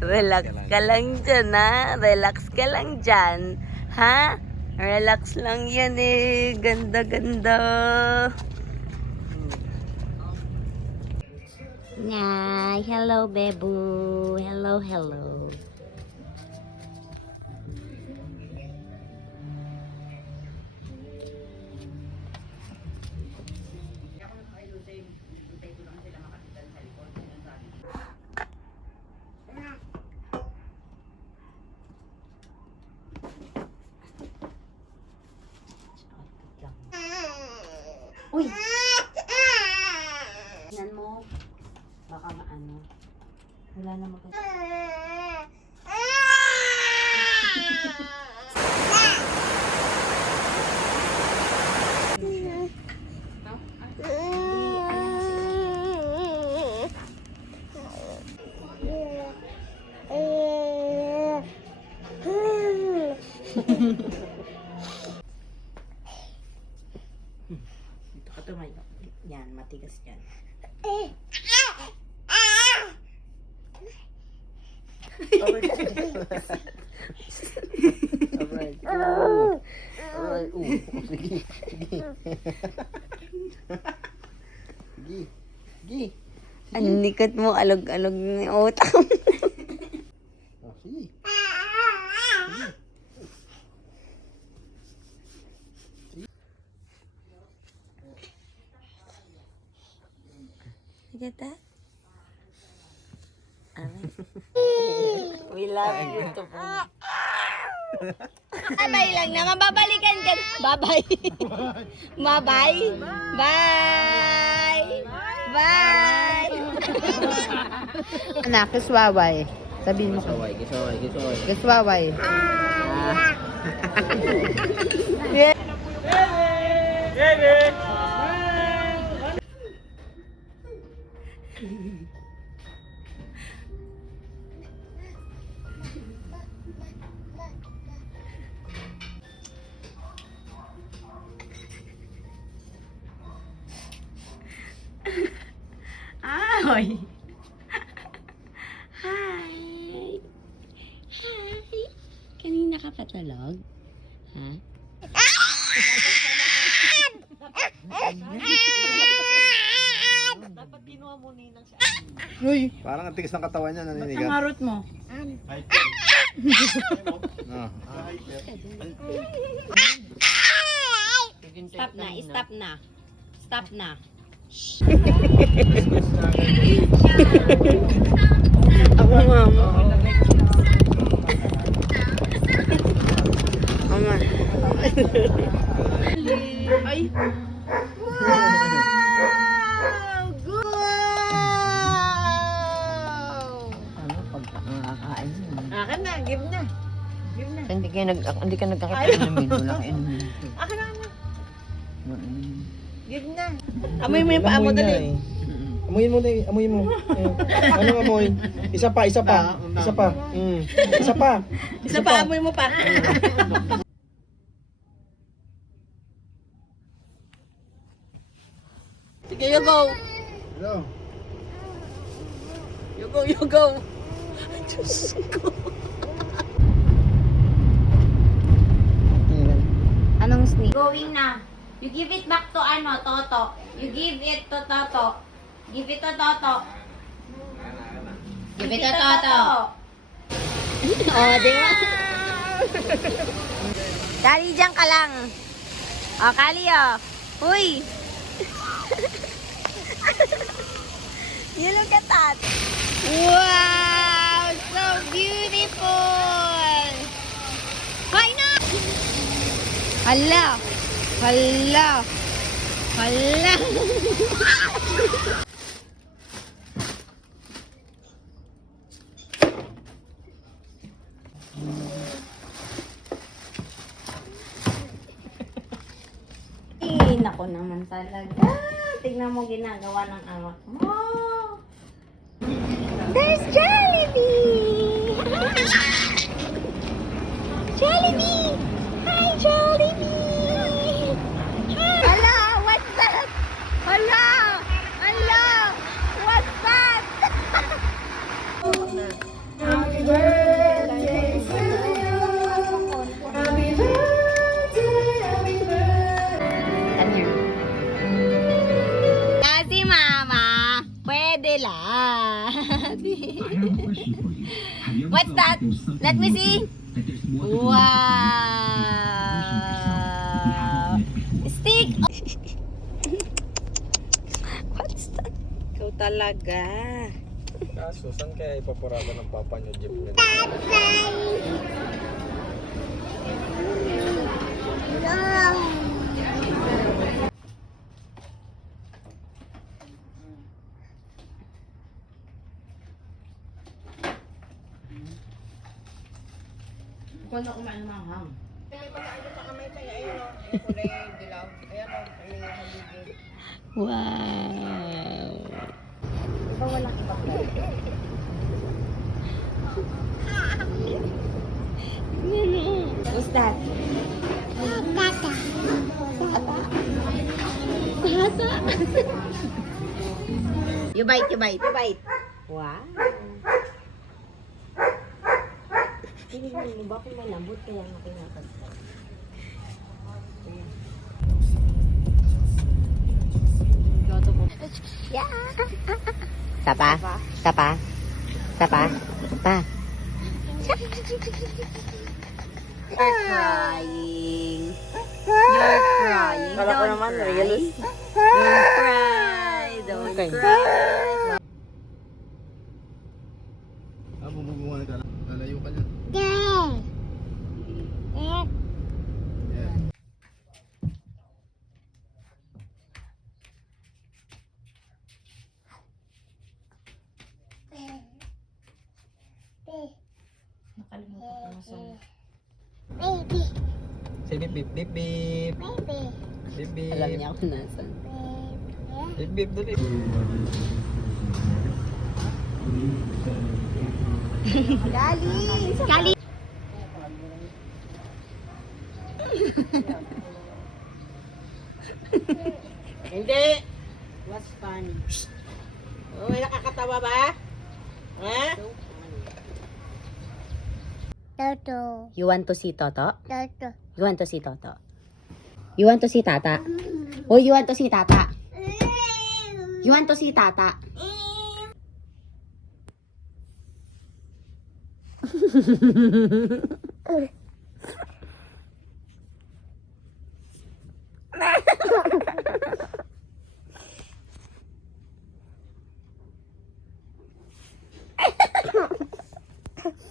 Relax ka lang dyan, ha? Relax ka lang dyan. Ha? Relax lang yan eh. Ganda-ganda. Nay, hello, Bebu. Hello, hello. Uy! Tingnan mo. Baka maano. Wala na maganda. Dito ka tumayo. Yan, matigas yan. Alright. Alright. Sige. Sige. Sige. Sige. Ang likot mo, alog-alog ng utak mo. Oh, sige. Look at that. We love you to po. Bye lang naman. Babalikan ka. Bye-bye. Bye-bye. Bye. Bye. Anak, kiswaway. Sabihin mo. Kisaway, kisaway, kisaway. Kiswaway. Ay. Hi. Hi. Kanina ka patulog? Ha? Dapat kinuha mo ninang siya. Uy! Parang ang tigas ng katawan niya, naninigas. Marot mo. Ah. Stop na, stop na. Stop na. Ako mama. Mama. Ay. Ano pag nakakain mo? Akin na, give na. Give na. Hindi ka nagkakainumin. Wala ka inumin. Akin na, anak. Mm. Give na. Amoy mo yung paa mo dali. Amuyin mo, dali. Amuyin mo. Anong amoy? Isa pa, isa pa. Isa pa. Isa pa. Isa pa, amoy mo pa. Sige, you go. Hello. You go, you go. Diyos ko. Anong sneak? Going na. You give it back to ano, Toto. You give it to Toto. Give it to Toto. Give it to Toto. Oh, di ba? Kali, dyan ka lang. Oh, Kali, oh. Uy! You look at that. Wow! So beautiful! Hoy na! Hala! Hala! Hala! Ay, naku naman talaga. Tignan mo ginagawa ng anak mo. There's Jollibee! Jollibee! Hi, Jollibee! Hala, what's that? Hala! Hala! What's that? What's that? Let me see. Wow. Stick. What's that? Ikaw talaga. Kaso, saan kaya ipaparada ng papa niyo jeep niya? Ikaw na kumain ng manghang. Wow. What's that? You bite, you bite, you bite. Wow. Tinignan mo ba kung malambot kaya nga pinapagpag? Sapa? Sapa? Sapa? Pa? You're crying. You're crying. Kala ko Don't naman, cry. real. Don't cry. Don't Okay. cry. Bumubuhan ka na. Lalayo ka niyan. Nakalimutan ko na sa... Say beep beep beep beep. Beep beep. Alam niya kung nasan. Beep beep dali. Kali! Hindi. What's funny? Oh, may nakakatawa ba? Ha? Toto. You want to see Toto? Toto. You want to see Toto? You want to see Tata? Oh, you want to see Tata? You want to see Tata?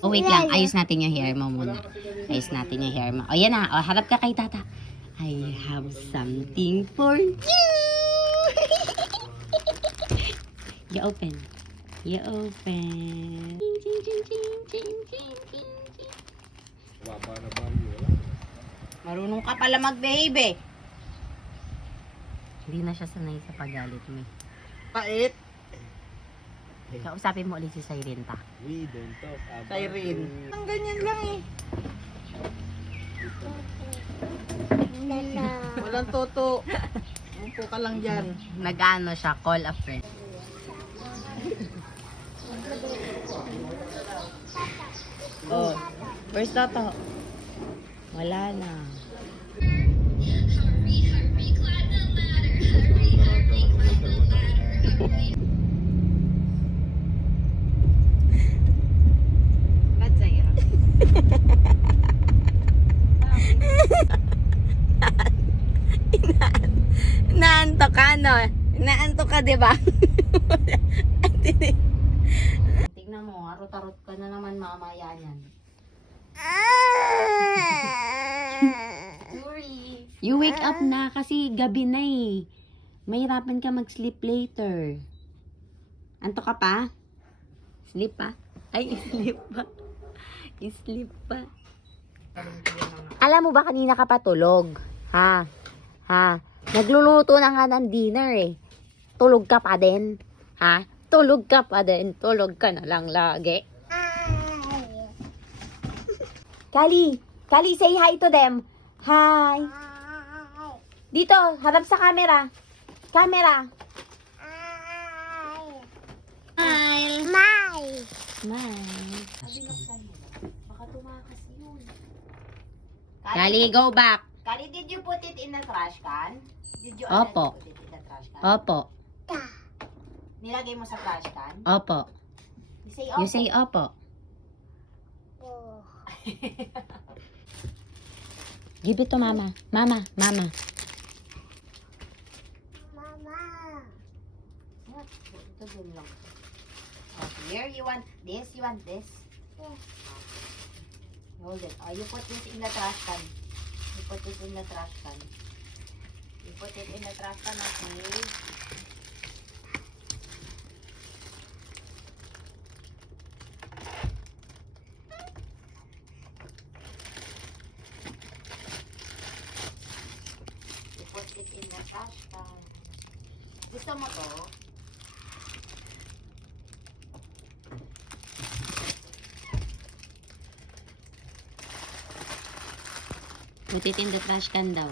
Oh, wait lang. Ayos natin yung hair mo muna. Ayos natin yung hair mo. O, yan na. O, harap ka kay Tata. I have something for you. You open. You open. Ching, ching, ching, ching, ching, ching, ching, ching. Wapa na ba yun? Marunong ka pala mag-behave eh. Hindi na siya sanay sa paggalit mo. Pait. Kausapin mo ulit si Siren ta. We don't talk about Siren. Ang ganyan lang eh. Walang toto. Upo ka lang dyan. Nag-ano siya, call a friend. Oh, where's Toto? Wala na. Ba't sa'yo? Naantok ka, no? Naantok ka, di ba? Tingnan mo, arot-arot ka na naman mamaya yan. Sorry. You wake up na kasi gabi na eh. Mahirapan ka mag-sleep later. Antok ka pa? Sleep pa? Ay, sleep pa. Sleep pa. Alam mo ba kanina ka pa tulog? Ha? Ha? Nagluluto na nga ng dinner eh. Tulog ka pa din? Ha? Tulog ka pa din. Tulog ka na lang lagi. Kali! Kali, say hi to them. Hi! Dito, harap sa camera. Camera. Smile. Smile. Smile. Baka tumakas yun. Kali, go back. Kali, did you put it in the trash can? Did you Opo. put it in the trash can? Opo. Nilagay mo sa trash can? Opo. say You say opo. Oh. Give it to mama. Mama. Mama. What? Ito din lang. Oh, here, you want this? You want this? Yes. Hold it. Oh, you put this in the trash can. You put this in the trash can. You put it in the trash can, okay? You put it in the trash can. Gusto mo to? Put it in the trash can daw.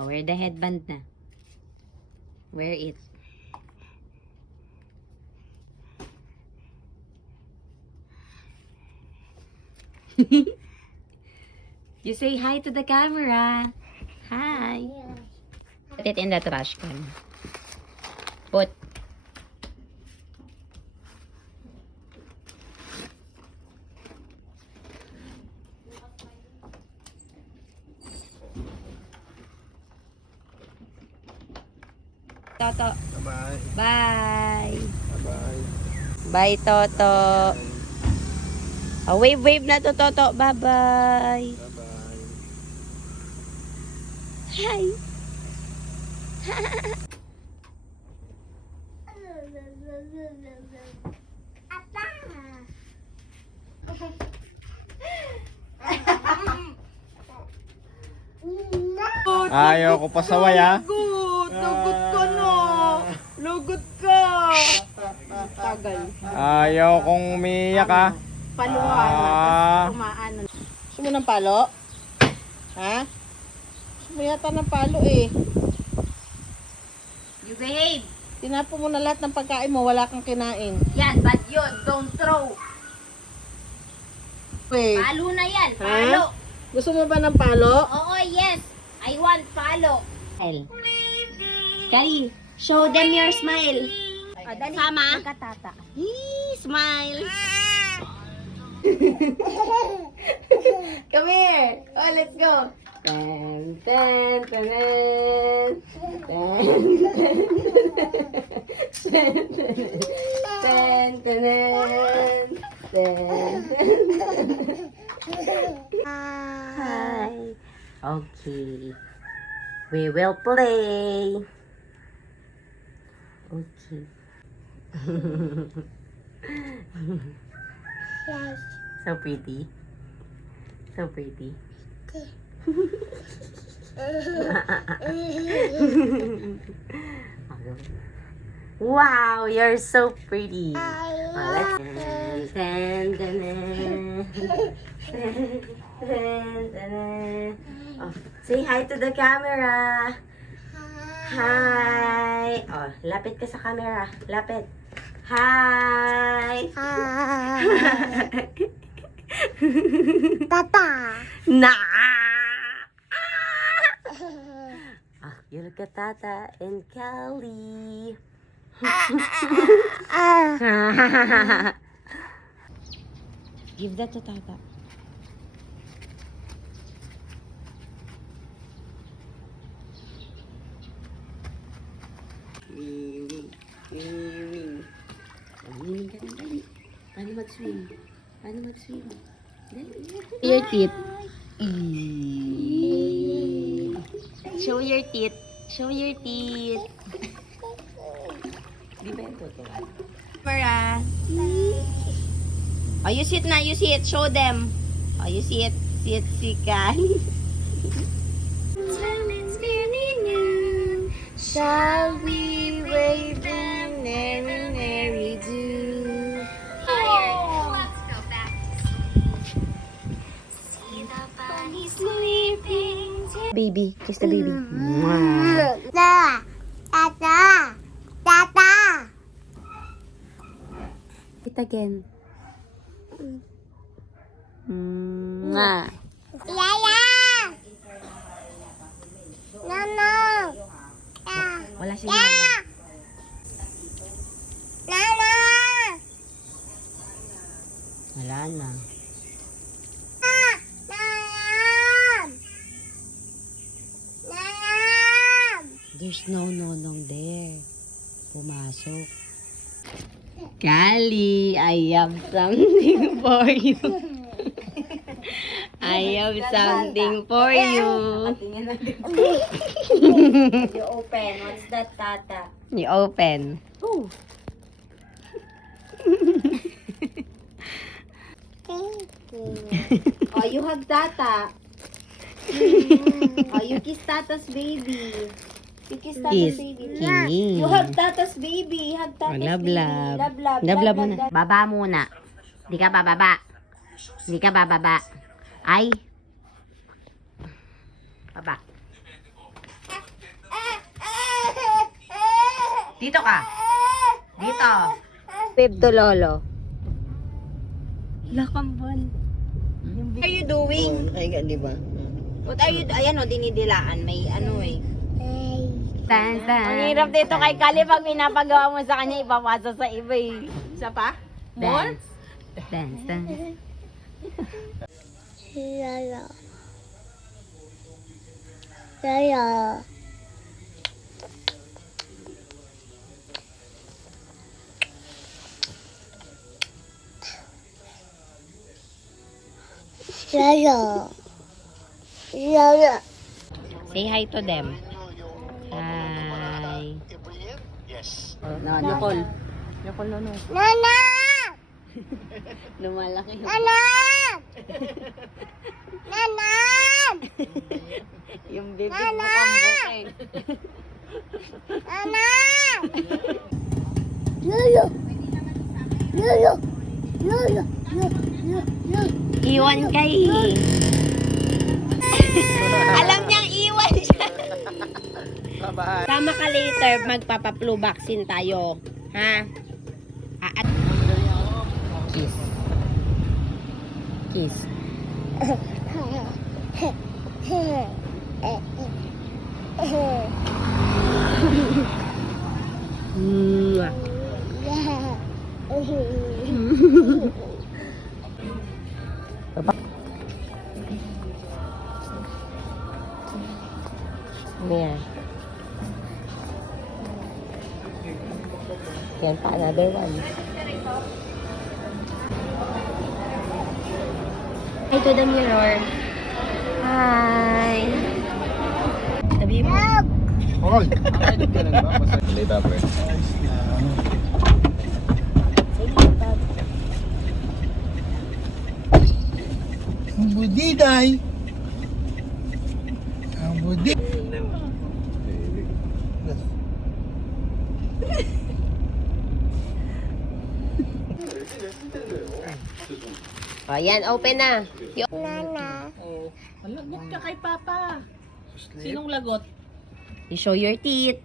Oh, wear the headband na. Wear it. You say hi to the camera. Hi. Put it in the trash can. Put. Toto. Bye-bye. Bye. Bye-bye. Bye, Toto. Oh, wave na to, Toto. Bye-bye. Bye-bye. Hi. Ayaw ko pasaway ah. Good! Lugot ko no! Lugot ka! Tagal. Ayaw kong umiyak ah. Paluhan. Ah. Tumaan. Gusto mo ng palo? Ha? Gusto mo yata ng palo eh. You behave. Tinapo mo na lahat ng pagkain mo, wala kang kinain. Yan, bad yun. Don't throw. Wait. Palo na yan. Ha? Palo. Gusto mo ba ng palo? Oo, yes. I want palo. Smile. Kari, show them your smile. Sama. Magkatata. Smile. Come here. Oh, let's go. Ten, ten, ten, ten, ten, ten, Hi. Okay. We will play. Okay. So pretty. So pretty. Wow, you're so pretty. Oh, let's dun, dun, dun, dun. Dun, dun, dun. Oh, say hi to the camera. Hi. Oh, lapit ka sa camera. Lapit. Hi. Tata. Na. Ah, you look at Tata and Kelly. Give that to Tata. Swimming. Swimming. Swimming ka na, dali. Paano mag-swim? Paano mag-swim? Dali. Your teeth. Show your teeth. Show your teeth. Di ba yung totoo? Para. Oh, you see it na. You see it. Show them. Oh, you see it. See it, si Kali. Shall we wave them nary, nary do? Let's go back to sleep. See the bunny sleep. Baby, kiss the baby. Mwah. Tata. Tata. Tata. It again. Mwah. Yaya. Nana. Wala si Ya. mama. Nana. Wala na. Nanam. Nanam. There's no nonong there. Pumasok. Kali, I have something for you. I have something for you. You open. What's that, Tata? You open. Oh, you hug Tata. Oh, you kiss Tata's baby. You kiss Tata's Kiss. baby. Kiss. You hug Tata's baby. Hug Oh, Tata's love, baby. love. Love, love. Love, love love, muna. love. Baba muna. Hindi ka bababa. Hindi ka bababa. Ay. Baba. Dito ka. Dito. Babe to lolo. Lakambal. What are you doing? Ay, di ba? What are you Ayan o, dinidilaan. May ano eh. Tan, tan. Ang hirap dito kay Kali pag pinapagawa mo sa kanya, ipapasa sa iba eh. Isa pa? More? Dance. Dance. Yaya. Yaya. Yaya. Yaya. Say hi to them. Hi. No, Nicole. Nicole, no. Nana. Lumalaki yung... Nana. Nana. Yung bibig mo Mama! kambukin. Nana. Yaya. Yaya. Yaya. Yaya. Iwan kay. Alam niyang iwan siya. Bye-bye. Tama ka later, magpapa-flu vaccine tayo. Ha? Kiss. Kiss. Mwah. Yan. Yan pa, another one. Hi to the mirror. Hi. Sabi mo. Hoy! Ganun ba? Hindi dapat. Ang budiday! Ang budi... O, yan, open na. Nana. Lagot ka kay Papa. Sinong lagot? You show your teeth.